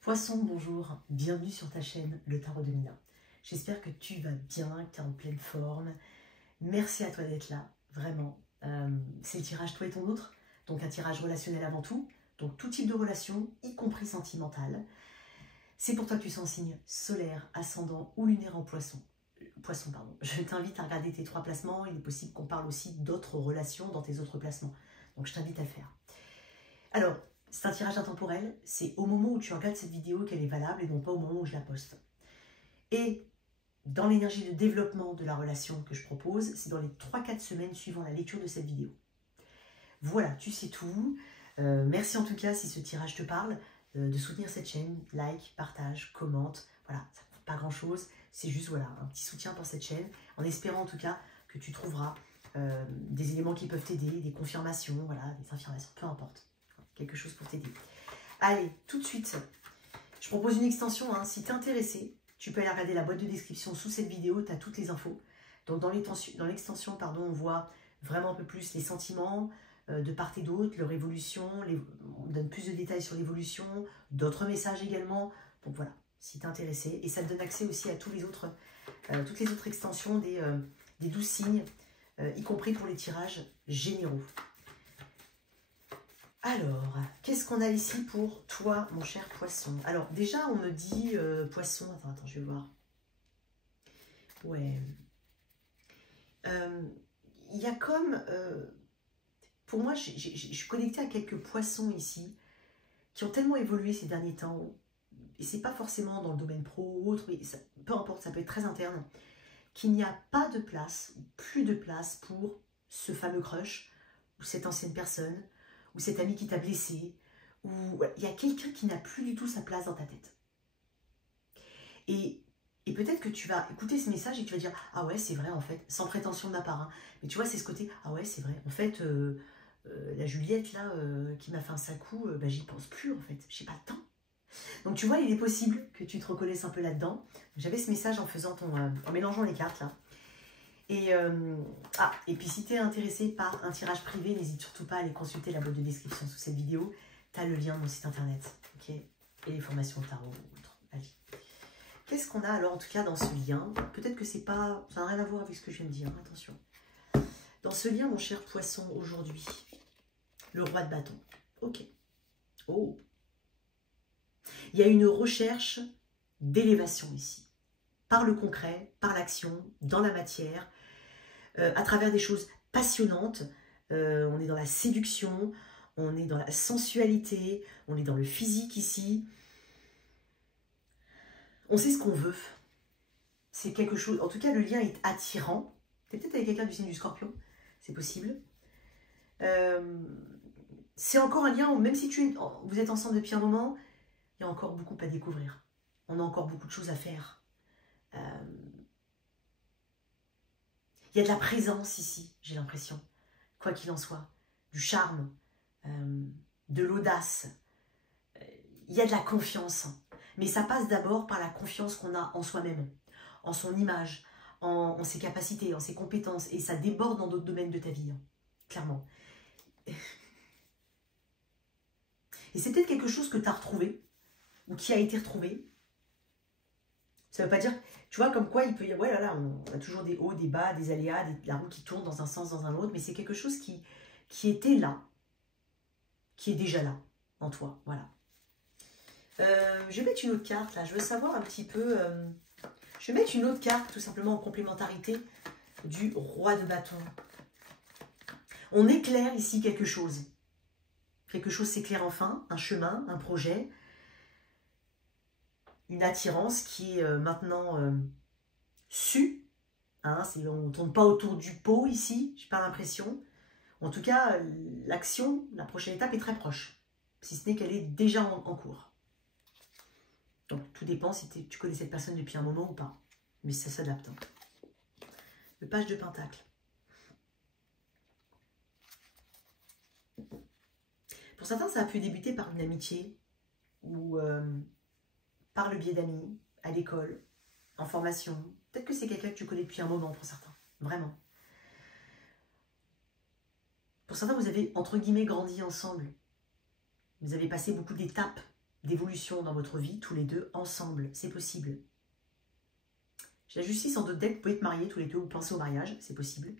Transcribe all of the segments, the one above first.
Poisson, bonjour, bienvenue sur ta chaîne Le Tarot de Mina. J'espère que tu vas bien, que tu es en pleine forme. Merci à toi d'être là, vraiment. C'est le tirage Toi et ton autre, donc un tirage relationnel avant tout, donc tout type de relation, y compris sentimentale. C'est pour toi que tu sois en signe solaire, ascendant ou lunaire en poisson. Poisson, pardon. Je t'invite à regarder tes 3 placements. Il est possible qu'on parle aussi d'autres relations dans tes autres placements. Donc je t'invite à le faire. Alors, c'est un tirage intemporel, c'est au moment où tu regardes cette vidéo qu'elle est valable et non pas au moment où je la poste. Et dans l'énergie de développement de la relation que je propose, c'est dans les 3-4 semaines suivant la lecture de cette vidéo. Voilà, tu sais tout. Merci en tout cas si ce tirage te parle, de soutenir cette chaîne, like, partage, commente. Voilà, ça ne coûte pas grand chose, c'est juste voilà, un petit soutien pour cette chaîne, en espérant en tout cas que tu trouveras des éléments qui peuvent t'aider, des confirmations, voilà, des affirmations, peu importe. Quelque chose pour t'aider. Allez, tout de suite, je propose une extension. Hein. Si tu es intéressé, tu peux aller regarder la boîte de description sous cette vidéo, tu as toutes les infos. Donc dans l'extension, on voit vraiment un peu plus les sentiments de part et d'autre, leur évolution, on donne plus de détails sur l'évolution, d'autres messages également. Donc voilà, si tu es intéressé. Et ça te donne accès aussi à toutes les autres extensions des 12 signes, y compris pour les tirages généraux. Alors, qu'est-ce qu'on a ici pour toi, mon cher poisson? Alors, déjà, on me dit poisson. Attends, je vais voir. Ouais. Il y a comme... pour moi, je suis connectée à quelques poissons ici qui ont tellement évolué ces derniers temps. Et c'est pas forcément dans le domaine pro ou autre, mais ça, peu importe, ça peut être très interne. Qu'il n'y a pas de place, plus de place pour ce fameux crush ou cette ancienne personne ou cet ami qui t'a blessé, ou il y a quelqu'un qui n'a plus du tout sa place dans ta tête. Et peut-être que tu vas écouter ce message et tu vas dire « Ah ouais, c'est vrai en fait, sans prétention de ma part. Hein. » Mais tu vois, c'est ce côté « Ah ouais, c'est vrai. En fait, la Juliette là, qui m'a fait un sale coup, bah, j'y pense plus en fait. J'ai pas le temps. » Donc tu vois, il est possible que tu te reconnaisses un peu là-dedans. J'avais ce message en faisant en mélangeant les cartes là. Et puis si tu es intéressé par un tirage privé, n'hésite surtout pas à aller consulter la boîte de description sous cette vidéo. Tu as le lien de mon site internet, ok, et les formations tarot ou autre. Allez. Qu'est-ce qu'on a alors en tout cas dans ce lien? Peut-être que c'est pas, ça n'a rien à voir avec ce que je viens de dire, hein, attention. Dans ce lien, mon cher poisson, aujourd'hui, le roi de bâton. Ok. Oh. Il y a une recherche d'élévation ici. Par le concret, par l'action, dans la matière, à travers des choses passionnantes. On est dans la séduction, on est dans la sensualité, on est dans le physique ici. On sait ce qu'on veut. C'est quelque chose, en tout cas le lien est attirant. C'est peut-être avec quelqu'un du signe du Scorpion, c'est possible. C'est encore un lien où même si vous êtes ensemble depuis un moment, il y a encore beaucoup à découvrir. On a encore beaucoup de choses à faire. Il y a de la présence ici, j'ai l'impression, quoi qu'il en soit. Du charme, de l'audace. Il y a de la confiance. Mais ça passe d'abord par la confiance qu'on a en soi-même, en son image, en ses capacités, en ses compétences. Et ça déborde dans d'autres domaines de ta vie, hein, clairement. Et c'est peut-être quelque chose que tu as retrouvé, ou qui a été retrouvé. Ça ne veut pas dire, tu vois, comme quoi il peut y avoir, ouais, là, on a toujours des hauts, des bas, des aléas, la roue qui tourne dans un sens, dans un autre, mais c'est quelque chose qui était là, qui est déjà là, en toi, voilà. Je vais mettre une autre carte, là, je veux savoir un petit peu, je vais mettre une autre carte, tout simplement en complémentarité du roi de bâton. On éclaire ici quelque chose s'éclaire enfin, un chemin, un projet, une attirance qui est maintenant su. Hein, on ne tourne pas autour du pot ici, j'ai pas l'impression. En tout cas, l'action, la prochaine étape est très proche, si ce n'est qu'elle est déjà en cours. Donc tout dépend si tu connais cette personne depuis un moment ou pas. Mais ça s'adapte. Hein. Le page de Pentacle. Pour certains, ça a pu débuter par une amitié ou par le biais d'amis, à l'école, en formation. Peut-être que c'est quelqu'un que tu connais depuis un moment pour certains, vraiment. Pour certains, vous avez, entre guillemets, grandi ensemble. Vous avez passé beaucoup d'étapes d'évolution dans votre vie, tous les deux, ensemble. C'est possible. J'ai la justice en 2 decks, vous pouvez être mariés tous les deux ou penser au mariage, c'est possible.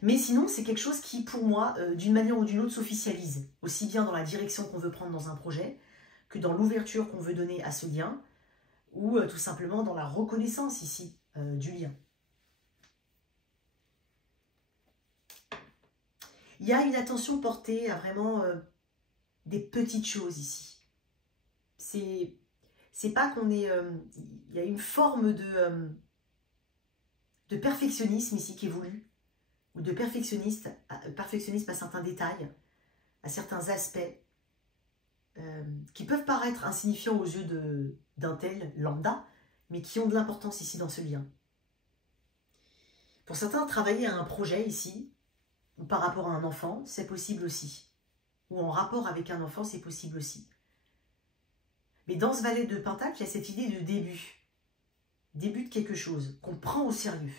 Mais sinon, c'est quelque chose qui, pour moi, d'une manière ou d'une autre, s'officialise. Aussi bien dans la direction qu'on veut prendre dans un projet, que dans l'ouverture qu'on veut donner à ce lien, ou tout simplement dans la reconnaissance ici du lien. Il y a une attention portée à vraiment des petites choses ici. C'est pas qu'on est... il y a une forme de perfectionnisme ici qui est voulu, ou de perfectionnisme à certains détails, à certains aspects, qui peuvent paraître insignifiants aux yeux d'un tel lambda, mais qui ont de l'importance ici dans ce lien. Pour certains, travailler à un projet ici, ou par rapport à un enfant, c'est possible aussi. Ou en rapport avec un enfant, c'est possible aussi. Mais dans ce valet de Pentacle, il y a cette idée de début. Début de quelque chose, qu'on prend au sérieux.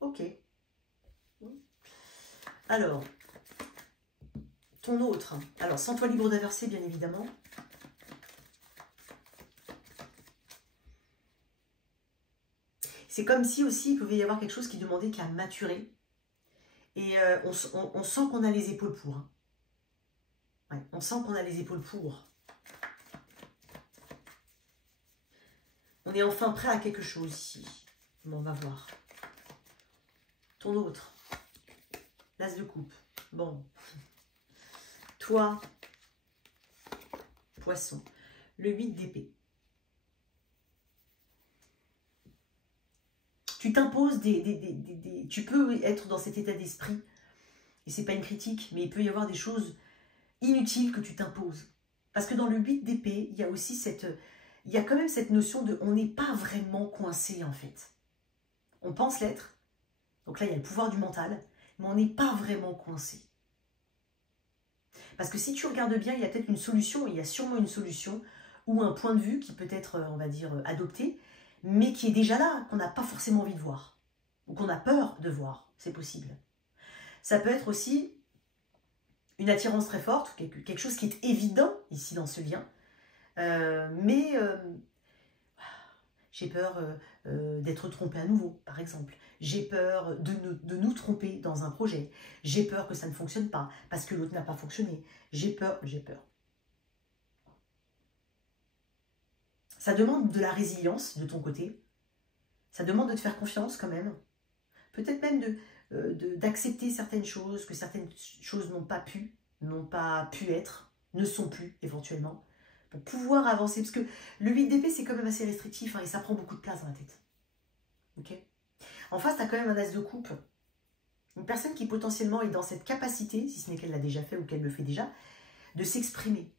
Ok. Alors, ton autre. Alors, sens-toi libre d'inverser, bien évidemment. C'est comme si aussi il pouvait y avoir quelque chose qui demandait qu'à maturer. Et on sent qu'on a les épaules pour. Hein. Ouais, on sent qu'on a les épaules pour. On est enfin prêt à quelque chose ici. Bon, on va voir. Ton autre. L'as de coupe. Bon. Toi, poisson. Le 8 d'épée. Tu t'imposes tu peux être dans cet état d'esprit, et c'est pas une critique, mais il peut y avoir des choses inutiles que tu t'imposes. Parce que dans le 8 d'épée, il y a aussi il y a quand même cette notion de on n'est pas vraiment coincé en fait. On pense l'être, donc là il y a le pouvoir du mental, mais on n'est pas vraiment coincé. Parce que si tu regardes bien, il y a peut-être une solution, il y a sûrement une solution, ou un point de vue qui peut être, on va dire, adopté, mais qui est déjà là, qu'on n'a pas forcément envie de voir, ou qu'on a peur de voir, c'est possible. Ça peut être aussi une attirance très forte, quelque chose qui est évident ici dans ce lien, mais j'ai peur d'être trompé à nouveau, par exemple. J'ai peur de nous tromper dans un projet. J'ai peur que ça ne fonctionne pas, parce que l'autre n'a pas fonctionné. J'ai peur. Ça demande de la résilience de ton côté. Ça demande de te faire confiance quand même. Peut-être même d'accepter certaines choses, que certaines choses n'ont pas pu être, ne sont plus éventuellement, pour pouvoir avancer. Parce que le 8 d'épée, c'est quand même assez restrictif, hein, et ça prend beaucoup de place dans la tête. Ok ? En face, tu as quand même un as de coupe. Une personne qui potentiellement est dans cette capacité, si ce n'est qu'elle l'a déjà fait ou qu'elle le fait déjà, de s'exprimer.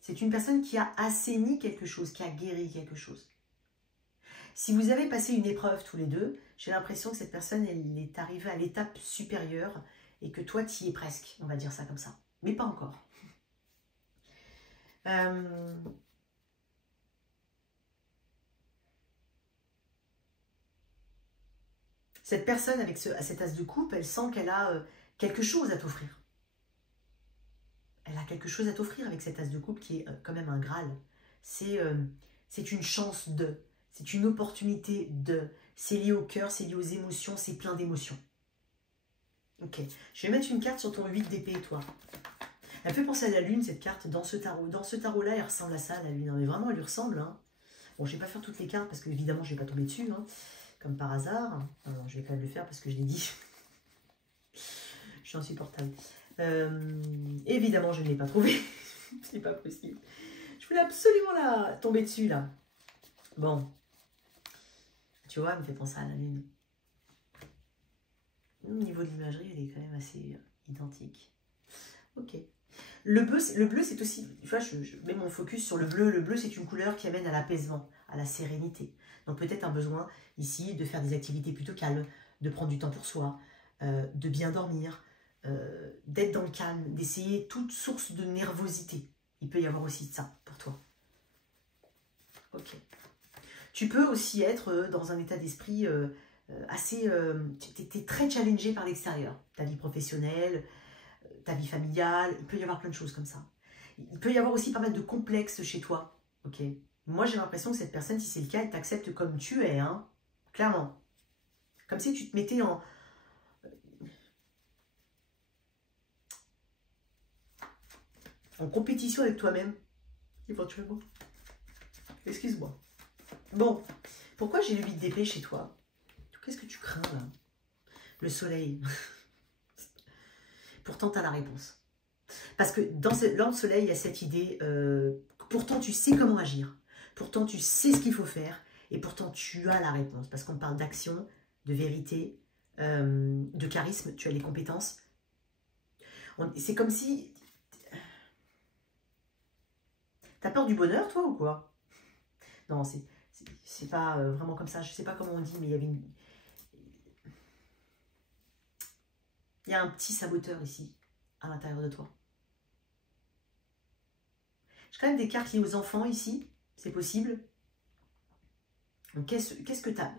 C'est une personne qui a assaini quelque chose, qui a guéri quelque chose. Si vous avez passé une épreuve tous les deux, j'ai l'impression que cette personne, elle est arrivée à l'étape supérieure et que toi, tu y es presque, on va dire ça comme ça. Mais pas encore. Cette personne avec cet as de coupe, elle sent qu'elle a quelque chose à t'offrir. Elle a quelque chose à t'offrir avec cet as de coupe qui est quand même un Graal. C'est une chance de, c'est une opportunité de, c'est lié au cœur, c'est lié aux émotions, c'est plein d'émotions. Ok, je vais mettre une carte sur ton 8 d'épée, toi. Elle fait penser à la lune, cette carte, dans ce tarot. Dans ce tarot-là, elle ressemble à ça, la lune. Mais vraiment, elle lui ressemble. Hein. Bon, je ne vais pas faire toutes les cartes, parce que évidemment, je ne vais pas tomber dessus, hein, comme par hasard. Alors, je vais quand même le faire, parce que je l'ai dit. Je suis insupportable. Évidemment, je ne l'ai pas trouvé. C'est pas possible. Je voulais absolument la tomber dessus, là. Bon. Tu vois, elle me fait penser à la lune. Au niveau de l'imagerie, elle est quand même assez identique. Ok. Le bleu, c'est aussi... Tu vois, je mets mon focus sur le bleu. Le bleu, c'est une couleur qui amène à l'apaisement, à la sérénité. Donc peut-être un besoin ici de faire des activités plutôt calmes, de prendre du temps pour soi, de bien dormir, d'être dans le calme, d'essayer toute source de nervosité. Il peut y avoir aussi de ça pour toi. Ok. Tu peux aussi être dans un état d'esprit assez... tu es très challengé par l'extérieur. Ta vie professionnelle, ta vie familiale, il peut y avoir plein de choses comme ça. Il peut y avoir aussi pas mal de complexes chez toi, ok? Moi, j'ai l'impression que cette personne, si c'est le cas, elle t'accepte comme tu es, hein, clairement. Comme si tu te mettais en compétition avec toi-même, éventuellement. Excuse-moi. Bon, pourquoi j'ai le 8 d'épée chez toi? Qu'est-ce que tu crains, là? Le soleil. Pourtant, tu as la réponse. Parce que dans le soleil, il y a cette idée, pourtant tu sais comment agir, pourtant tu sais ce qu'il faut faire, et pourtant tu as la réponse. Parce qu'on parle d'action, de vérité, de charisme, tu as les compétences. C'est comme si... T'as peur du bonheur, toi, ou quoi? Non, c'est pas vraiment comme ça. Je sais pas comment on dit, mais il y avait il y a un petit saboteur ici, à l'intérieur de toi. J'ai quand même des cartes liées aux enfants ici, c'est possible. Qu'est-ce que tu as?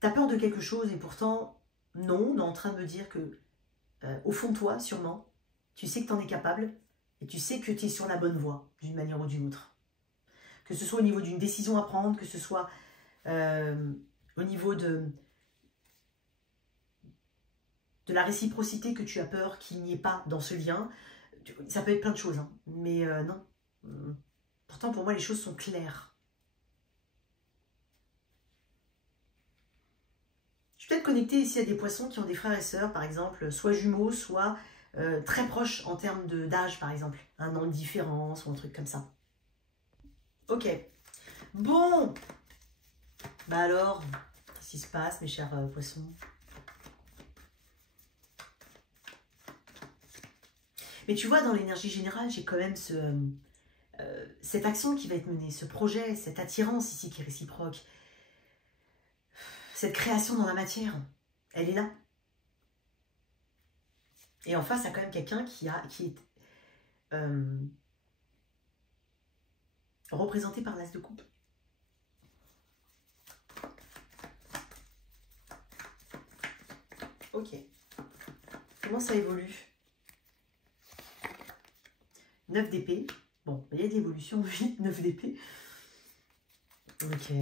Tu as peur de quelque chose et pourtant, non, on est en train de me dire que, au fond de toi, sûrement, tu sais que tu en es capable et tu sais que tu es sur la bonne voie, d'une manière ou d'une autre. Que ce soit au niveau d'une décision à prendre, que ce soit au niveau de la réciprocité que tu as peur qu'il n'y ait pas dans ce lien. Ça peut être plein de choses, hein, mais non. Pourtant, pour moi, les choses sont claires. Je suis peut-être connectée ici à des poissons qui ont des frères et sœurs, par exemple, soit jumeaux, soit très proches en termes d'âge, par exemple. Un an de différence ou un truc comme ça. Ok. Bon. Bah alors, qu'est-ce qui se passe, mes chers poissons? Mais tu vois, dans l'énergie générale, j'ai quand même cette action qui va être menée, ce projet, cette attirance ici qui est réciproque. Cette création dans la matière, elle est là. Et en face, il y a quand même quelqu'un qui est représenté par l'as de coupe. Ok. Comment ça évolue? 9 d'épée. Bon, il y a de l'évolution, 8, 9 d'épée. Ok.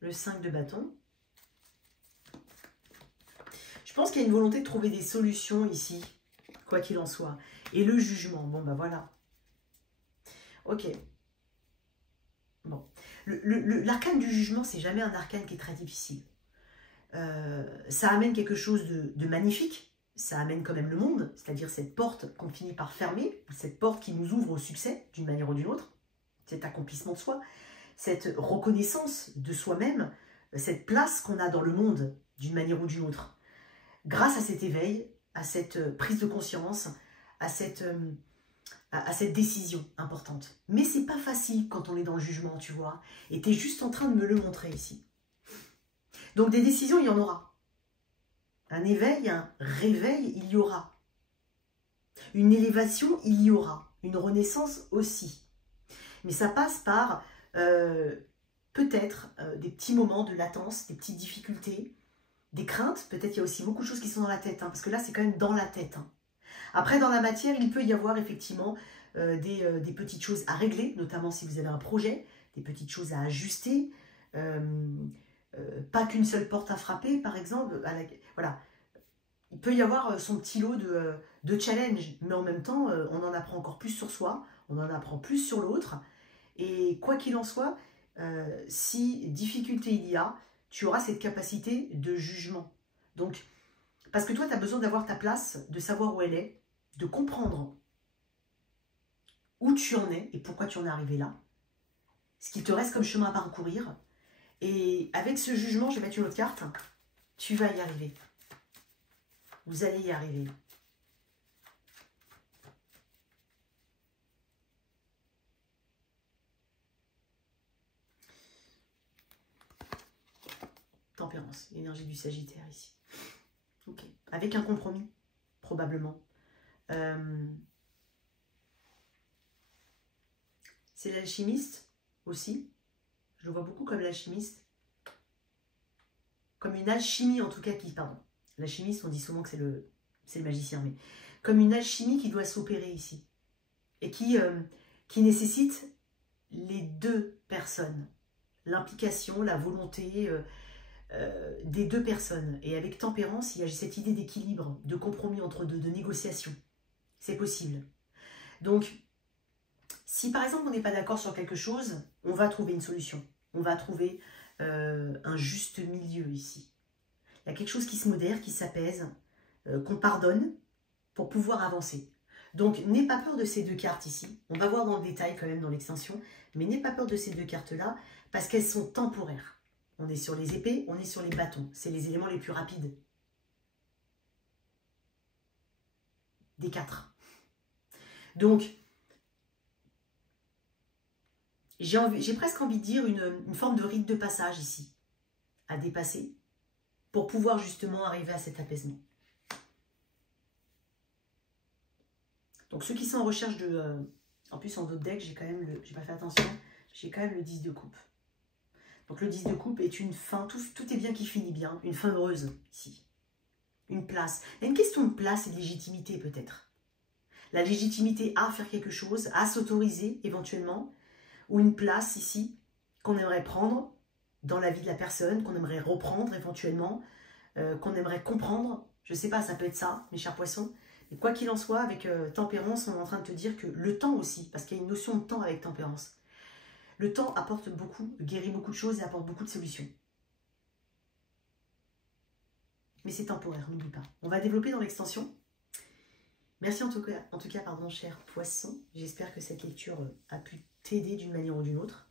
Le 5 de bâton. Je pense qu'il y a une volonté de trouver des solutions ici, quoi qu'il en soit. Et le jugement, bon bah voilà. Ok. Bon. L'arcane du jugement, c'est jamais un arcane qui est très difficile. Ça amène quelque chose de magnifique. Ça amène quand même le monde, c'est-à-dire cette porte qu'on finit par fermer, cette porte qui nous ouvre au succès d'une manière ou d'une autre, cet accomplissement de soi, cette reconnaissance de soi-même, cette place qu'on a dans le monde d'une manière ou d'une autre. Grâce à cet éveil, à cette prise de conscience, à cette décision importante. Mais c'est pas facile quand on est dans le jugement, tu vois. Et tu es juste en train de me le montrer ici. Donc des décisions, il y en aura. Un éveil, un réveil, il y aura. Une élévation, il y aura. Une renaissance aussi. Mais ça passe par peut-être des petits moments de latence, des petites difficultés, des craintes. Peut-être il y a aussi beaucoup de choses qui sont dans la tête, hein, parce que là, c'est quand même dans la tête. Hein. Après, dans la matière, il peut y avoir effectivement des petites choses à régler, notamment si vous avez un projet, des petites choses à ajuster, pas qu'une seule porte à frapper, par exemple. Voilà. Il peut y avoir son petit lot de challenge, mais en même temps, on en apprend encore plus sur soi, on en apprend plus sur l'autre. Et quoi qu'il en soit, si difficulté il y a, tu auras cette capacité de jugement. Donc, parce que toi, tu as besoin d'avoir ta place, de savoir où elle est, de comprendre où tu en es et pourquoi tu en es arrivé là, ce qu'il te reste comme chemin à parcourir. Et avec ce jugement, je vais mettre une autre carte, tu vas y arriver. Vous allez y arriver. Tempérance, l'énergie du Sagittaire ici. Ok. Avec un compromis, probablement. C'est l'alchimiste aussi. Je le vois beaucoup comme l'alchimiste. Comme une alchimie en tout cas qui, pardon. L'alchimiste, on dit souvent que c'est le magicien, mais comme une alchimie qui doit s'opérer ici. Et qui nécessite les deux personnes. L'implication, la volonté des deux personnes. Et avec tempérance, il y a cette idée d'équilibre, de compromis entre deux, de négociation. C'est possible. Donc, si par exemple on n'est pas d'accord sur quelque chose, on va trouver une solution. On va trouver un juste milieu ici. Il y a quelque chose qui se modère, qui s'apaise, qu'on pardonne pour pouvoir avancer. Donc, n'aie pas peur de ces deux cartes ici. On va voir dans le détail quand même dans l'extension, mais n'aie pas peur de ces deux cartes-là parce qu'elles sont temporaires. On est sur les épées, on est sur les bâtons. C'est les éléments les plus rapides. Des 4. Donc, j'ai presque envie de dire une forme de rite de passage ici, à dépasser, pour pouvoir justement arriver à cet apaisement. Donc ceux qui sont en recherche de... en plus en d'autres decks, j'ai quand même le... J'ai pas fait attention, j'ai quand même le 10 de coupe. Donc le 10 de coupe est une fin, tout est bien qui finit bien, une fin heureuse ici. Une place. Il y a une question de place et de légitimité peut-être. La légitimité à faire quelque chose, à s'autoriser éventuellement, ou une place ici qu'on aimerait prendre dans la vie de la personne, qu'on aimerait reprendre éventuellement, qu'on aimerait comprendre. Je sais pas, ça peut être ça, mes chers poissons. Et quoi qu'il en soit, avec tempérance, on est en train de te dire que le temps aussi, parce qu'il y a une notion de temps avec tempérance. Le temps apporte beaucoup, guérit beaucoup de choses et apporte beaucoup de solutions. Mais c'est temporaire, n'oublie pas. On va développer dans l'extension. Merci en tout cas, pardon, cher poisson. J'espère que cette lecture a pu t'aider d'une manière ou d'une autre.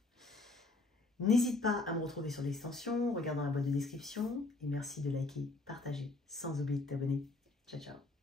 N'hésite pas à me retrouver sur l'extension, regarde dans la boîte de description. Et merci de liker, partager, sans oublier de t'abonner. Ciao, ciao.